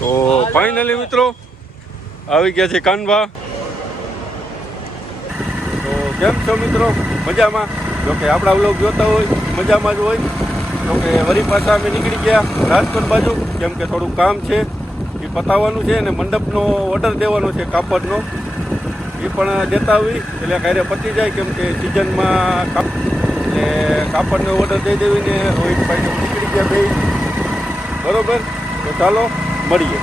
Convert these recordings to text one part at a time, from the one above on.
તો ફાઇનલી મિત્રો આવી ગયા છે કાનભા. તો કેમ છો મિત્રો? મજામાં? જોકે આપણા વ્લોગ જોતા હોય મજામાં જ હોય. જોકે વળી પાછા અમે નીકળી ગયા રાજકોટ બાજુ, કેમ કે થોડું કામ છે એ પતાવવાનું છે અને મંડપનો ઓર્ડર દેવાનો છે કાપડનો, એ પણ દેતા હોય એટલે કાર્ય પતી જાય, કેમ કે સિઝનમાં એટલે કાપડનો ઓર્ડર દઈ દેવીને રોહિતભાઈને નીકળી ગયા બે. બરોબર, તો ચાલો મળીએ.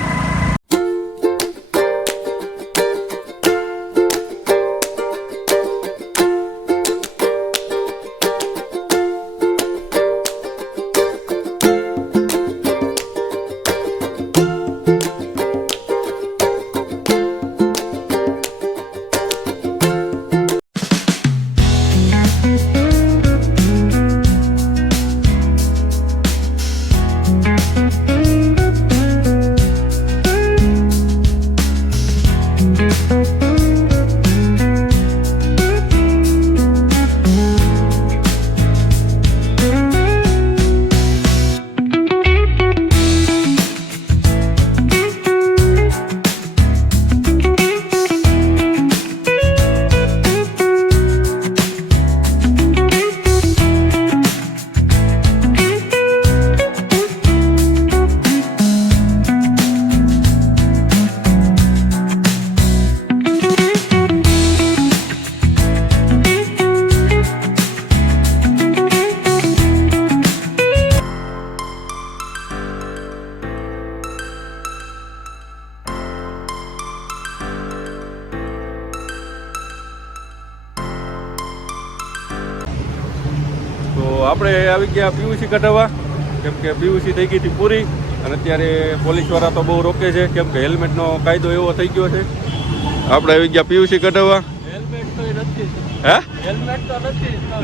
આપણે આવી ગયા પીયુસી કઢાવવા, કેમ કે પીયુસી થઈ ગઈ હતી પૂરી અને અત્યારે પોલીસવાળા તો બહુ રોકે છે, કેમ કે હેલ્મેટનો કાયદો એવો થઈ ગયો છે. આપણે આવી ગયા પીયુસી કઢાવવા. હે હેલ્મેટ તો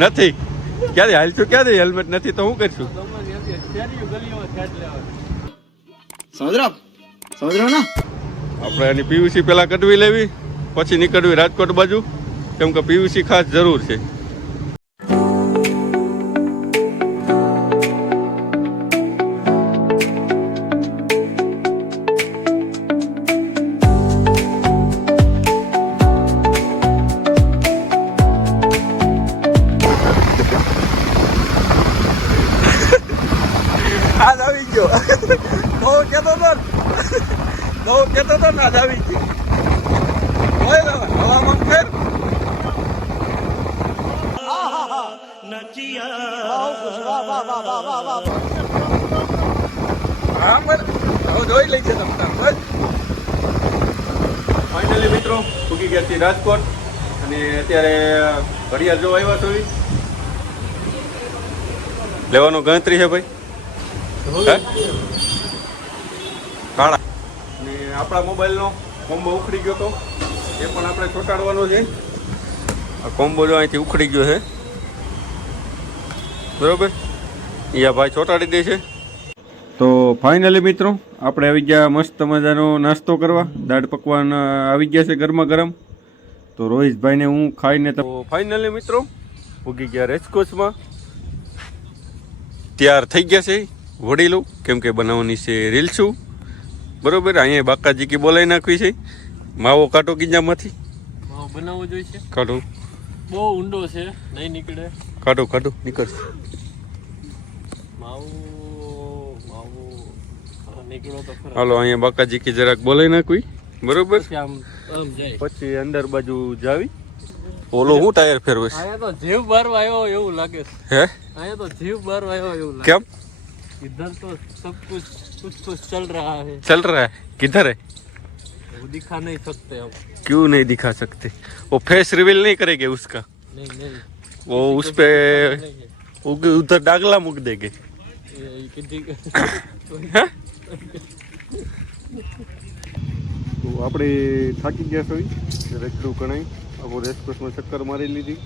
નથી. ક્યારે હાલશું? ક્યારે હેલ્મેટ નથી તો શું કરશું? આપણે એની પીયુસી પેલા કઢવી લેવી, પછી નીકળવી રાજકોટ બાજુ, કેમ કે પીયુસી ખાસ જરૂર છે. ફાઇનલી મિત્રો પૂકી ગયા છીએ રાજકોટ અને અત્યારે ઘડિયાળ જો આવ્યા છો લેવાનો ગણતરી છે ભાઈ. કાળા અને આપણા મોબાઈલનો કોમ્બો ઉખડી ગયો હતો, એ પણ આપણે ચોંટાડવાનો છે. આ કોમ્બો જો અહીંથી ઉખડી ગયો છે, બરોબર, એ આ ભાઈ ચોંટાડી દે છે. તો ફાઇનલી મિત્રો આપણે આવી ગયા મસ્ત મજાનો નાસ્તો કરવા. દાળ પકવાન આવી ગયા છે ગરમા ગરમ. તો રોહિતભાઈને હું ખાઈને તો ફાઇનલી મિત્રો ઉગી ગયા રેસકોર્સમાં. તૈયાર થઈ ગયા છે વડીલો, કેમ કે બનાવવાની છે રીલ્સું. બરોબર, અહીંયા બાકાજી કી બોલાવી નાખવી છે. માવો કાઢો ગીંજામાંથી. માવો બનાવવો જોઈએ. કાઢો, બહુ ઊંડો છે, નહીં નીકળે. કાઢો કાઢો, નીકળશે માવો. હાલો અહીંયા બાકાજી કી જરાક બોલાવી નાખવી. બરોબર, પછી અંદર બાજુ જાવી. ઓલો હું ટાયર ફેરવે છે? અહીંયા તો જીવ બારવા આવ્યો એવું લાગે છે. હે અહીંયા તો જીવ બારવા આવ્યો એવું લાગે. કેમ? इधर तो सब कुछ चल रहा है. चल रहा है? किधर है? वो दिखा नहीं सकते हम. क्यों नहीं दिखा सकते? वो फेस रिवील नहीं करेंगे उसका. नहीं वो उस पे उधर डागला मुक देंगे. તો આપણે થાકી ગયા છો, રેકડું કણાઈ આખો રેસકોર્સમાં ચક્કર મારી લીધી.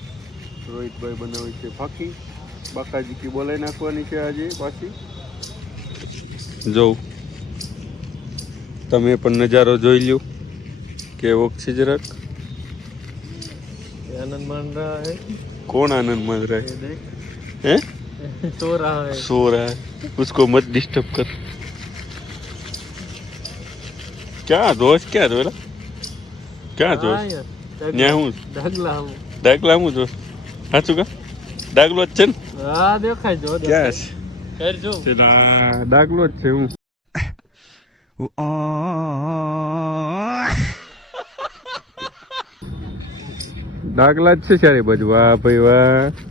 રોહિતભાઈ બનાવે છે ફાકી. બાકાજી કી બોલાવી નાખવાની છે આજે પાછી. જો તમે પણ નજારો જોઈ લ્યો કેવો છે જરાક. आनंद मान रहा है. कौन आनंद मान रहा है? हैं? सो रहा है. उसको मत डिस्टर्ब कर. ક્યાં જોશ ક્યાં જોયેલા ક્યાં જોશ ત્યાં હું ડાગલા હું જોશ સાચું કા ડાગલો જ છે ને હા દેખાય જો ક્યાં છે જો ડાગલો જ છે હું ડાગલા જ છે સારી બાજુ વાહ ભાઈ વાહ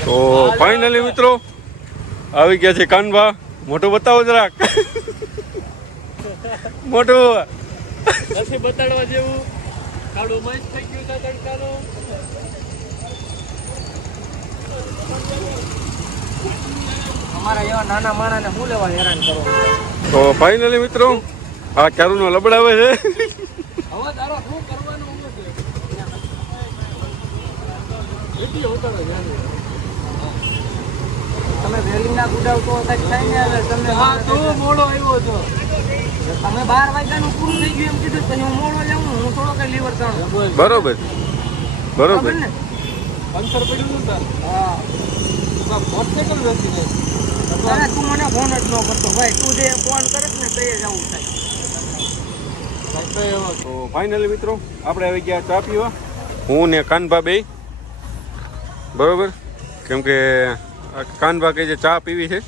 તો ફાઇનલી મિત્રો આવી ગયા છે કાનભા મોટું બતાવો જરાક મોટું નથી બતાડવા જેવું કાળું મસ્ત થઈ ગયું છે તડકાનો અમારા એવા નાના માણાને શું લેવા હેરાન કરો તો ફાઇનલી મિત્રો આ ચારુનો લબડાવે છે હવે તારો શું કરવાનું છે વિડિયો ઉતારો જાને તમે વેલિંગના ગુડાવતો કઈ થાય ને હવે તમને હા તો મોડો આવ્યો છો તમે 12 વાગ્યાનું પૂરું થઈ ગયું એમ કીધું પછી હું મોડો જાઉં હું થોડો કઈ લીવર તાણું બરોબર બરોબર ને પંચર પડ્યું ને તાર હા મોટરસાઇકલ વેચી દે અરે તું મને ફોન જ ન કરતો ભાઈ તું જે ફોન કરસ ને તો એ જવું થાય તો ફાઇનલી મિત્રો આપણે આવી ગયા ચા પીવા હું ને કાનભા બે બરોબર કેમ કે કાનભા કે જે ચા પીવી છે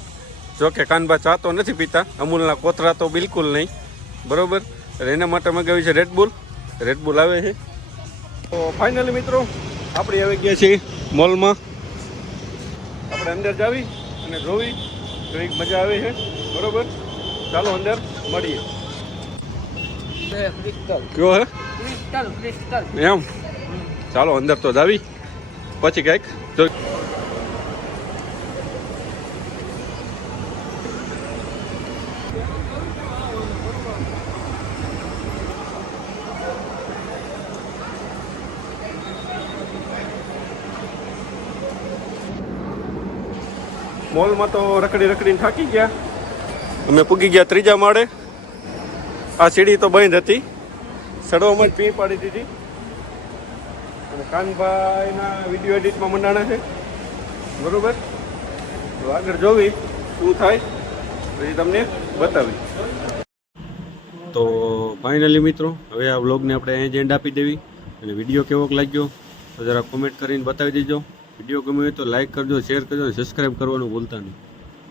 જો કે કાનભા ચા તો નથી પીતા અમૂલના કોથળા તો બિલકુલ નહીં બરોબર એના માટે મગાવી છે રેડબુલ આવે છે તો ફાઇનલી મિત્રો આપણે આવી ગયા છીએ મોલમાં આપણે અંદર જાવી અને જોવી કંઈક મજા આવે છે બરોબર ચાલો અંદર મળીએ કયો હે ક્રિસ્ટલ એમ ચાલો અંદર તો જાવી પછી કંઈક જો મોલમાં તો રખડીને થાકી ગયા અમે પૂગી ગયા ત્રીજા માળે આ સીડી તો બંધ હતી સડવામાં જ પી પાડી દીધી અને કાનભાઈના વિડીયો એડિટમાં મંડાણા છે બરોબર તો આગળ જોવી શું થાય પછી તમને બતાવી તો ફાઇનલી મિત્રો હવે આ વ્લોગને આપણે અહીં જ એન્ડ આપી દેવી અને વિડીયો કેવોક લાગ્યો તો જરા કોમેન્ટ કરીને બતાવી દેજો વિડીયો ગમે તો લાઈક કરજો શેર કરજો અને સબસ્ક્રાઈબ કરવાનું ભૂલતા નહીં